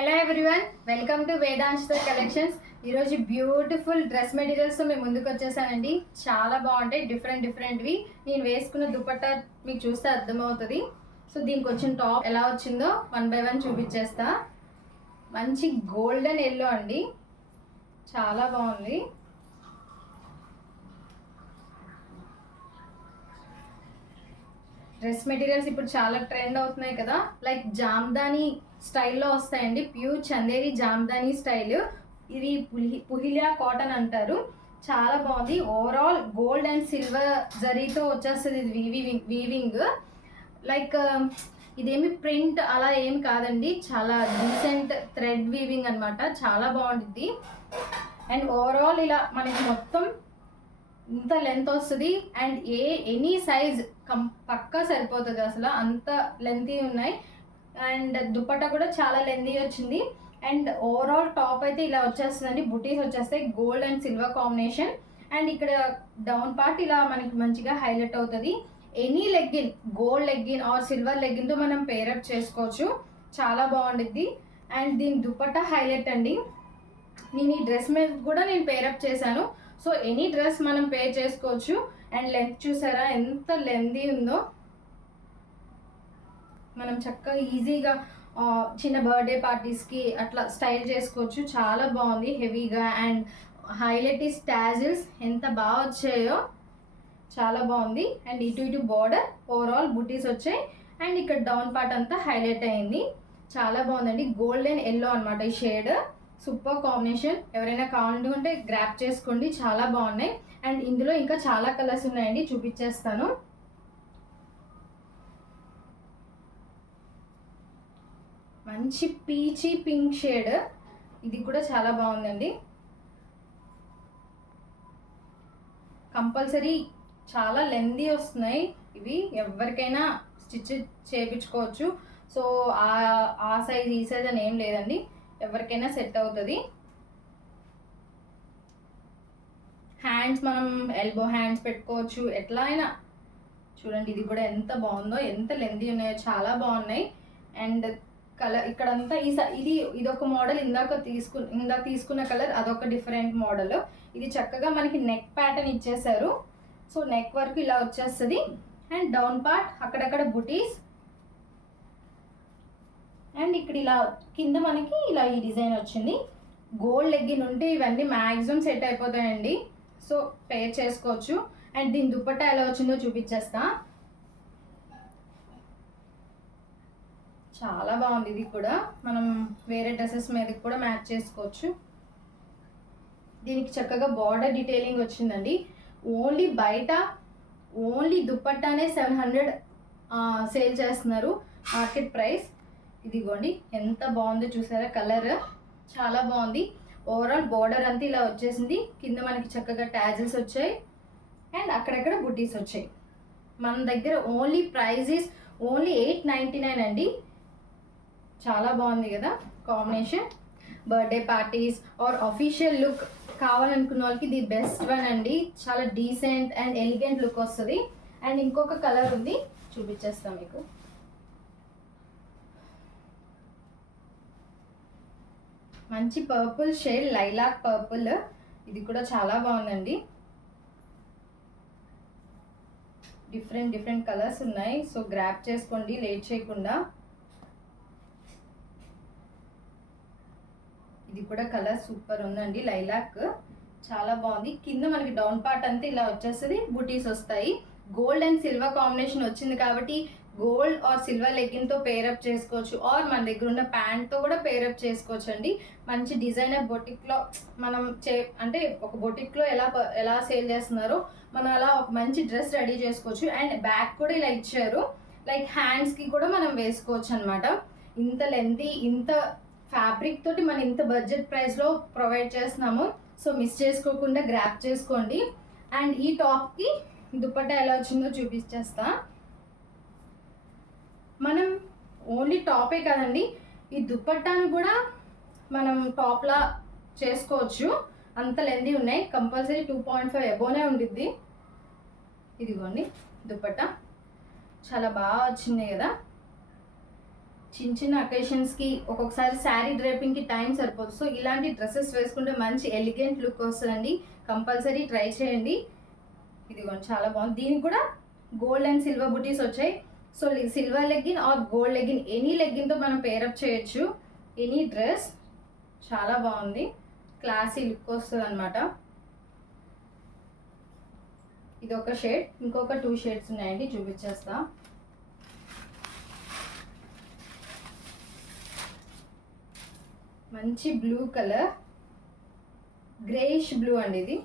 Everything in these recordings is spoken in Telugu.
Hello everyone, welcome to వేదాంశ collections. ఈరోజు బ్యూటిఫుల్ డ్రెస్ మెటీరియల్స్తో మేము ముందుకు వచ్చేసానండి. చాలా బాగుంటాయి, డిఫరెంట్వి. నేను వేసుకున్న దుపట్టా మీకు చూస్తే అర్థమవుతుంది. సో దీనికి వచ్చిన టాప్ ఎలా వచ్చిందో 1 by 1 చూపించేస్తా. మంచి గోల్డెన్ ఎల్లో అండి, చాలా బాగుంది. డ్రెస్ మెటీరియల్స్ ఇప్పుడు చాలా ట్రెండ్ అవుతున్నాయి కదా, లైక్ జామ్దాని స్టైల్లో వస్తాయండి. Pure Chanderi Jamdani style. ఇది పుహిలియా కాటన్ అంటారు. చాలా బాగుంది. ఓవరాల్ గోల్డ్ అండ్ సిల్వర్ జరీతో వచ్చేస్తుంది. ఇది వీవింగ్ లైక్ ఇదేమి ప్రింట్ అలా ఏం కాదండి, చాలా డీసెంట్ థ్రెడ్ వీవింగ్ అనమాట. చాలా బాగుంటుంది. అండ్ ఓవరాల్ ఇలా మనకి మొత్తం ఇంత లెంత్ వస్తుంది. అండ్ ఎనీ సైజ్ పక్కా సరిపోతుంది, అసలు అంత లెంతీ ఉన్నాయి. అండ్ దుపట్టా కూడా చాలా లెంతీ వచ్చింది. అండ్ ఓవరాల్ టాప్ అయితే ఇలా వచ్చేస్తుందండి. బుటీస్ వచ్చేస్తాయి, gold and silver combination. And ఇక్కడ డౌన్ పార్ట్ ఇలా మనకి మంచిగా హైలైట్ అవుతుంది. Any legging, gold legging or silver లెగ్గిన్తో మనం పేరప్ చేసుకోవచ్చు. చాలా బాగుంటుంది. అండ్ దీని దుపట్టా హైలైట్ అండి. నేను ఈ డ్రెస్ మీద కూడా నేను పేరప్ చేశాను. సో ఎనీ డ్రెస్ మనం పేర్ చేసుకోవచ్చు. అండ్ లెంత్ చూసారా ఎంత లెంతీ ఉందో. మనం చక్కగా ఈజీగా చిన్న బర్త్డే పార్టీస్కి అట్లా స్టైల్ చేసుకోవచ్చు. చాలా బాగుంది, హెవీగా. అండ్ హైలైట్ ఈ టాజిల్స్ ఎంత బాగా వచ్చాయో, చాలా బాగుంది. అండ్ ఇటు బార్డర్, ఓవరాల్ బుటీస్ వచ్చాయి. అండ్ ఇక్కడ డౌన్ పార్ట్ అంతా హైలైట్ అయింది. చాలా బాగుందండి. గోల్డెన్ ఎల్లో అనమాట ఈ షేడ్. Super combination. ఎవరైనా కావాలనుకుంటే గ్రాప్ చేసుకోండి, చాలా బాగున్నాయి. అండ్ ఇందులో ఇంకా చాలా కలర్స్ ఉన్నాయండి, చూపించేస్తాను. మంచి పీచీ పింక్ షేడ్, ఇది కూడా చాలా బాగుందండి. కంపల్సరీ చాలా లెందీ వస్తున్నాయి ఇవి, ఎవరికైనా స్టిచ్ చేయించుకోవచ్చు. సో ఆ సైజ్ ఈ సైజ్ అని ఏం లేదండి, ఎవరికైనా సెట్ అవుతుంది. హ్యాండ్స్ మనం ఎల్బో హ్యాండ్స్ పెట్టుకోవచ్చు, ఎట్లా అయినా. చూడండి ఇది కూడా ఎంత బాగుందో, ఎంత లెందీ ఉన్నాయో, చాలా బాగున్నాయి. అండ్ కలర్ ఇక్కడంతా ఇదొక మోడల్. ఇందాక తీసుకున్న కలర్ అదొక డిఫరెంట్ మోడల్. ఇది చక్కగా మనకి నెక్ ప్యాటర్న్ ఇచ్చేసారు. సో నెక్ వరకు ఇలా వచ్చేస్తుంది. అండ్ డౌన్ పార్ట్ అక్కడక్కడ బుటీస్. అండ్ ఇక్కడ ఇలా కింద మనకి ఇలా ఈ డిజైన్ వచ్చింది. గోల్డ్ లెగ్గిన్ ఉంటే ఇవన్నీ మ్యాక్సిమం సెట్ అయిపోతాయండి. సో పేర్ చేసుకోవచ్చు. అండ్ దీని దుపట్టా ఎలా వచ్చిందో చూపించేస్తా. చాలా బాగుంది. ఇది కూడా మనం వేరే డ్రెస్సెస్ మీదకి కూడా మ్యాచ్ చేసుకోవచ్చు. దీనికి చక్కగా బార్డర్ డీటెయిలింగ్ వచ్చిందండి. ఓన్లీ దుపట్టానే 700 సేల్ చేస్తున్నారు, మార్కెట్ ప్రైస్. ఇదిగోండి ఎంత బాగుందో చూసారా, కలర్ చాలా బాగుంది. ఓవరాల్ బార్డర్ అంతా ఇలా వచ్చేసింది. కింద మనకి చక్కగా టాజిల్స్ వచ్చాయి. అండ్ అక్కడక్కడ బుటీస్ వచ్చాయి. మన దగ్గర ప్రైస్ ఈస్ ఓన్లీ 899 అండి. చాలా బాగుంది కదా combination. Birthday parties are official look కావాలనుకున్న వాళ్ళకి ది బెస్ట్ వన్ అండి. చాలా డీసెంట్ అండ్ ఎలిగెంట్ లుక్ వస్తుంది. అండ్ ఇంకొక కలర్ ఉంది, చూపించేస్తాం మీకు. మంచి పర్పుల్ షేడ్, లైలాక్ పర్పుల్. ఇది కూడా చాలా బాగుందండి. డిఫరెంట్ కలర్స్ ఉన్నాయి. సో గ్రాప్ చేసుకోండి లేట్ చేయకుండా. ఇది కూడా కలర్ సూపర్ ఉందండి, లైలాక్. చాలా బాగుంది. కింద మనకి డౌన్ పార్ట్ అంతా ఇలా వచ్చేస్తుంది, బుటీస్ వస్తాయి. గోల్డ్ అండ్ సిల్వర్ కాంబినేషన్ వచ్చింది కాబట్టి గోల్డ్ ఆర్ సిల్వర్ లెగ్గిన్తో పేరప్ చేసుకోవచ్చు. ఆర్ మన దగ్గర ఉన్న ప్యాంట్తో కూడా పేరప్ చేసుకోవచ్చు అండి. మంచి డిజైనర్ బొటిక్లో మనం అంటే ఒక బొటిక్లో ఎలా సేల్ చేస్తున్నారో మనం అలా ఒక మంచి డ్రెస్ రెడీ చేసుకోవచ్చు. అండ్ బ్యాక్ కూడా ఇలా ఇచ్చారు, లైక్ హ్యాండ్స్కి కూడా మనం వేసుకోవచ్చు అనమాట. ఇంత లెంతీ, ఇంత ఫ్యాబ్రిక్ తోటి మనం ఇంత బడ్జెట్ ప్రైస్లో ప్రొవైడ్ చేస్తున్నాము. సో మిస్ చేసుకోకుండా గ్రాప్ చేసుకోండి. అండ్ ఈ టాప్కి దుపట్టా ఎలా వచ్చిందో చూపించేస్తా. మనం ఓన్లీ టాపే కదండి, ఈ దుపట్టాను కూడా మనం టాప్లా చేసుకోవచ్చు. అంత లెందీ ఉన్నాయి. కంపల్సరీ 2.5 అబోనే ఉండిద్ది. ఇదిగోండి దుపట్టా, చాలా బాగా వచ్చింది కదా. చిన్న చిన్న అకేషన్స్కి ఒక్కొక్కసారి శారీ డ్రేపింగ్కి టైం సరిపోదు. సో ఇలాంటి డ్రెస్సెస్ వేసుకుంటే మంచి ఎలిగెంట్ లుక్ వస్తుందండి. కంపల్సరీ ట్రై చేయండి. ఇదిగోండి చాలా బాగుంది. దీనికి కూడా గోల్డ్ అండ్ సిల్వర్ బుటీస్ వచ్చాయి. So silver legging or gold legging, any లెగ్గిన్తో మనం పేరప్ చేయొచ్చు. ఎనీ డ్రెస్ చాలా బాగుంది, క్లాసీ లుక్ వస్తుంది అనమాట. ఇది ఒక షేడ్, ఇంకొక 2 షేడ్స్ ఉన్నాయండి, చూపించేస్తా. మంచి బ్లూ కలర్, గ్రేయిష్ బ్లూ అండి ఇది.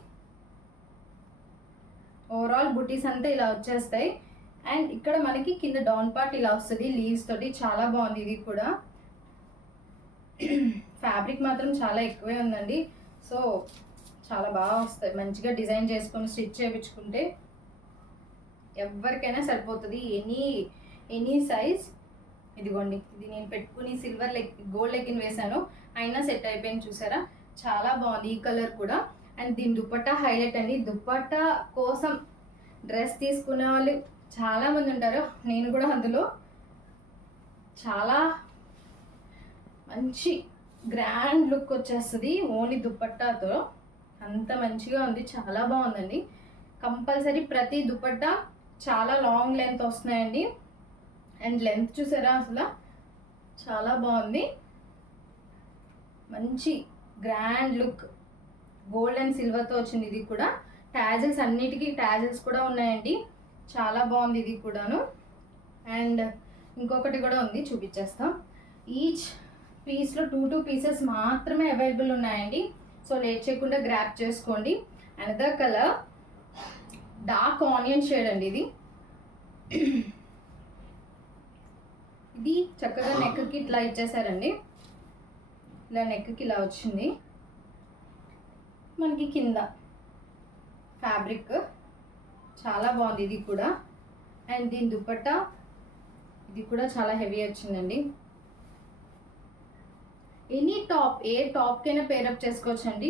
ఓవరాల్ బుటీస్ అంతా ఇలా వచ్చేస్తాయి. అండ్ ఇక్కడ మనకి కింద డౌన్ పార్ట్ ఇలా వస్తుంది లీవ్స్ తోటి. చాలా బాగుంది ఇది కూడా. ఫ్యాబ్రిక్ మాత్రం చాలా ఎక్కువే ఉందండి. సో చాలా బాగా వస్తాయి. మంచిగా డిజైన్ చేసుకొని స్టిచ్ చేయించుకుంటే ఎవరికైనా సరిపోతుంది. Any size. ఇదిగోండి, ఇది నేను పెట్టుకుని సిల్వర్ గోల్డ్ లెగ్గిన్ వేసాను, అయినా సెట్ అయిపోయింది. చూసారా, చాలా బాగుంది ఈ కలర్ కూడా. అండ్ దీని దుపట్టా హైలైట్ అండి. దుపట్టా కోసం డ్రెస్ తీసుకునే వాళ్ళు చాలామంది ఉంటారు, నేను కూడా అందులో. చాలా మంచి గ్రాండ్ లుక్ వచ్చేస్తుంది ఓన్లీ దుపట్టాతో. అంత మంచిగా ఉంది, చాలా బాగుందండి. కంపల్సరీ ప్రతి దుపట్టా చాలా లాంగ్ లెంత్ వస్తున్నాయండి. అండ్ లెంత్ చూసారా, అసలు చాలా బాగుంది. మంచి గ్రాండ్ లుక్, గోల్డ్ అండ్ సిల్వర్తో వచ్చింది. ఇది కూడా టాజిల్స్, అన్నిటికీ టాజిల్స్ కూడా ఉన్నాయండి. చాలా బాగుంది ఇది కూడాను. అండ్ ఇంకొకటి కూడా ఉంది, చూపించేస్తాం. ఈచ్ పీస్లో 2 పీసెస్ మాత్రమే అవైలబుల్ ఉన్నాయండి. సో లేట్ చేయకుండా గ్రాప్ చేసుకోండి. Another colour dark onion shade అండి ఇది. ఇది చక్కగా నెక్కి ఇట్లా ఇచ్చేసారండి. ఇలా నెక్కి ఇలా వచ్చింది. మనకి కింద ఫ్యాబ్రిక్ చాలా బాగుంది ఇది కూడా. అండ్ దీని దుపట్టా ఇది కూడా చాలా హెవీ వచ్చిందండి. ఎనీ టాప్, ఏ టాప్కైనా పేరప్ చేసుకోవచ్చండి.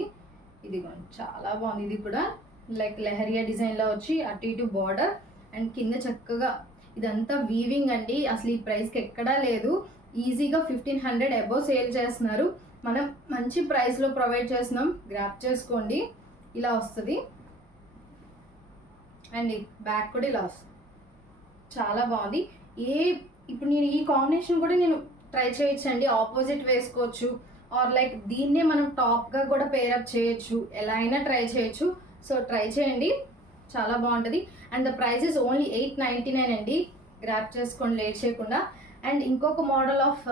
ఇది చాలా బాగుంది. ఇది కూడా లైక్ లెహరియా డిజైన్లో వచ్చి అటు ఇటు బార్డర్. అండ్ కింద చక్కగా ఇదంతా వీవింగ్ అండి. అసలు ఈ ప్రైస్కి ఎక్కడా లేదు. ఈజీగా 1500 అబోవ్ సేల్ చేస్తున్నారు. మనం మంచి ప్రైస్లో ప్రొవైడ్ చేస్తున్నాం, గ్రాప్ చేసుకోండి. ఇలా వస్తుంది. అండ్ బ్యాక్ కూడా ఇలా వస్తుంది, చాలా బాగుంది. ఇప్పుడు నేను ఈ కాంబినేషన్ కూడా నేను ట్రై చేయొచ్చండి. ఆపోజిట్ వేసుకోవచ్చు, ఆర్ లైక్ దీన్నే మనం టాప్గా కూడా పేరప్ చేయొచ్చు. ఎలా అయినా ట్రై చేయొచ్చు. సో ట్రై చేయండి, చాలా బాగుంటుంది. And the price is only 899 అండి. గ్రాప్ చేసుకోండి లేట్ చేయకుండా. అండ్ ఇంకొక మోడల్ ఆఫ్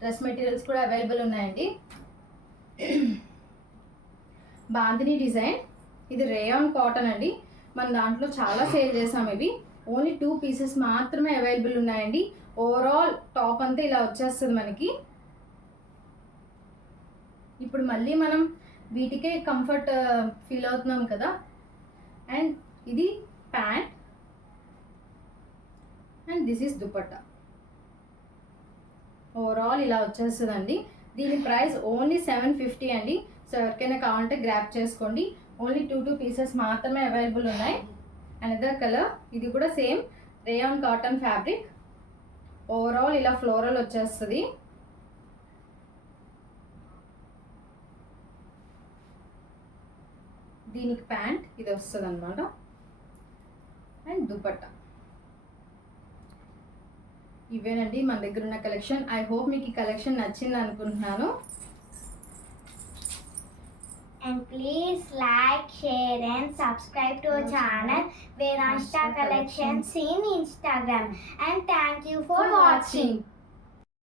డ్రెస్ మెటీరియల్స్ కూడా అవైలబుల్ ఉన్నాయండి. బాందిని డిజైన్, ఇది రేయాన్ కాటన్ అండి. మన దాంట్లో చాలా సేల్ చేసాం. ఇవి ఓన్లీ 2 పీసెస్ మాత్రమే అవైలబుల్ ఉన్నాయండి. ఓవరాల్ టాప్ అంతా ఇలా వచ్చేస్తుంది మనకి. ఇప్పుడు మళ్ళీ మనం వీటికే కంఫర్ట్ ఫీల్ అవుతున్నాం కదా. అండ్ ఇది pant and this is dupatta. Overall ఇలా వచ్చేస్తుందండి. దీని ప్రైస్ ఓన్లీ 750 అండి. సో ఎవరికైనా కావాలంటే గ్రాప్ చేసుకోండి. ఓన్లీ 2 పీసెస్ మాత్రమే అవైలబుల్ ఉన్నాయి. అనదర్ కలర్, ఇది కూడా same rayon cotton fabric. Overall ఇలా ఫ్లోరల్ వచ్చేస్తుంది. దీనికి ప్యాంట్ ఇది వస్తుంది అనమాట. అండ్ దుపట్టా. ఇవేనండి మన దగ్గర ఉన్న కలెక్షన్. ఐ హోప్ మీకు ఈ కలెక్షన్ నచ్చింది అనుకుంటున్నాను. And please like, share and subscribe to our channel Veransta Collections in Instagram. And thank you for watching.